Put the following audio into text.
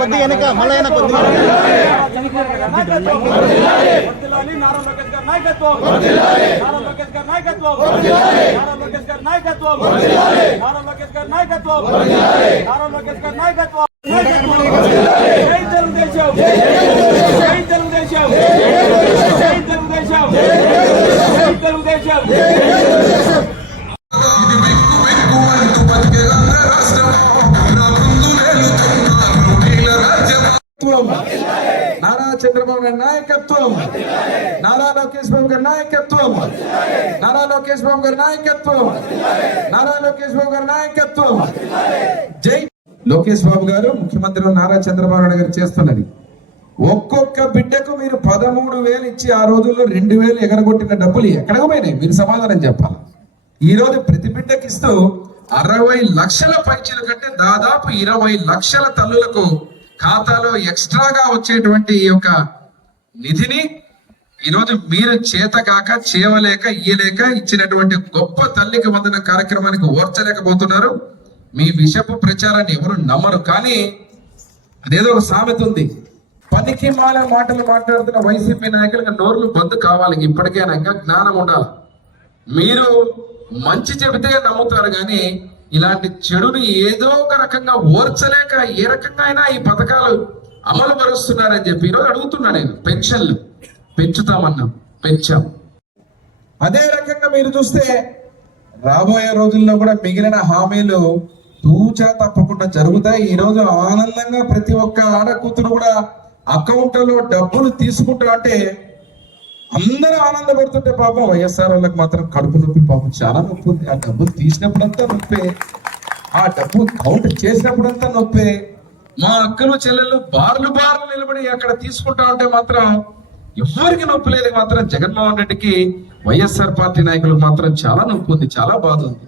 కొద్ది వెనక మళ్ళీ కొద్దిగా నారా చంద్రబాబు గారి నాయకత్వం, నారా లోకేష్ బాబు గారి నాయకత్వం, నారా లోకేష్ బాబు గారి నాయకత్వం, నారా లోకేష్ బాబు గారి నాయకత్వం. జై లోకేష్ బాబు గారు ముఖ్యమంత్రి నారా చంద్రబాబు నాయుడు గారు చేస్తున్నది. ఒక్కొక్క బిడ్డకు మీరు 13,000 ఇచ్చి ఆ రోజుల్లో 2,000 ఎగరగొట్టిన డబ్బులు ఎక్కడికి పోయినాయి? మీరు సమాధానం చెప్పాలి. ఈ రోజు ప్రతి బిడ్డకి ఇస్తూ 60 లక్షల పైచీల కంటే దాదాపు 20 లక్షల తల్లులకు ఖాతాలో ఎక్స్ట్రాగా వచ్చేటువంటి ఈ యొక్క నిధిని ఈరోజు మీరు చేతకాక చేయలేక ఇయ్యలేక ఇచ్చినటువంటి గొప్ప తల్లికి వందన కార్యక్రమానికి ఓర్చలేకపోతున్నారు. మీ విషపు ప్రచారాన్ని ఎవరు నమ్మరు. కానీ అదేదో ఒక సామెత ఉంది, పనికి మాల మాటలు మాట్లాడుతున్న వైసీపీ నాయకులకు నోర్లు బంద్ కావాలి. ఇప్పటికైనా ఇంకా జ్ఞానం ఉండాలి. మీరు మంచి చెబితే నమ్ముతారు, కానీ ఇలాంటి చెడుని ఏదో ఒక రకంగా ఓర్చలేక ఏ రకంగా అయినా ఈ పథకాలు అమలు పరుస్తున్నారని చెప్పి ఈరోజు అడుగుతున్నా. నేను పెన్షన్లు పెంచుతామన్నాం, పెంచాం. అదే రకంగా మీరు చూస్తే రాబోయే రోజుల్లో కూడా మిగిలిన హామీలు తూచా తప్పకుండా జరుగుతాయి. ఈ రోజు ఆనందంగా ప్రతి ఒక్క ఆడకూతురు కూడా అకౌంట్ లో డబ్బులు తీసుకుంటా అంటే అందరూ ఆనందపడుతుంటే పాపం వైఎస్ఆర్ వాళ్ళకి మాత్రం కడుపు నొప్పి, పాపం చాలా నొప్పి ఉంది. ఆ డబ్బులు తీసినప్పుడంతా నొప్పే, ఆ డబ్బు కౌంట్ చేసినప్పుడంతా నొప్పే. మా అక్కలు చెల్లెళ్ళు బార్లు నిలబడి అక్కడ తీసుకుంటా ఉంటే మాత్రం ఎవరికి నొప్పి లేదు. మాత్రం జగన్మోహన్ రెడ్డికి వైఎస్ఆర్ పార్టీ నాయకులకు మాత్రం చాలా నొప్పి ఉంది, చాలా బాధ ఉంది.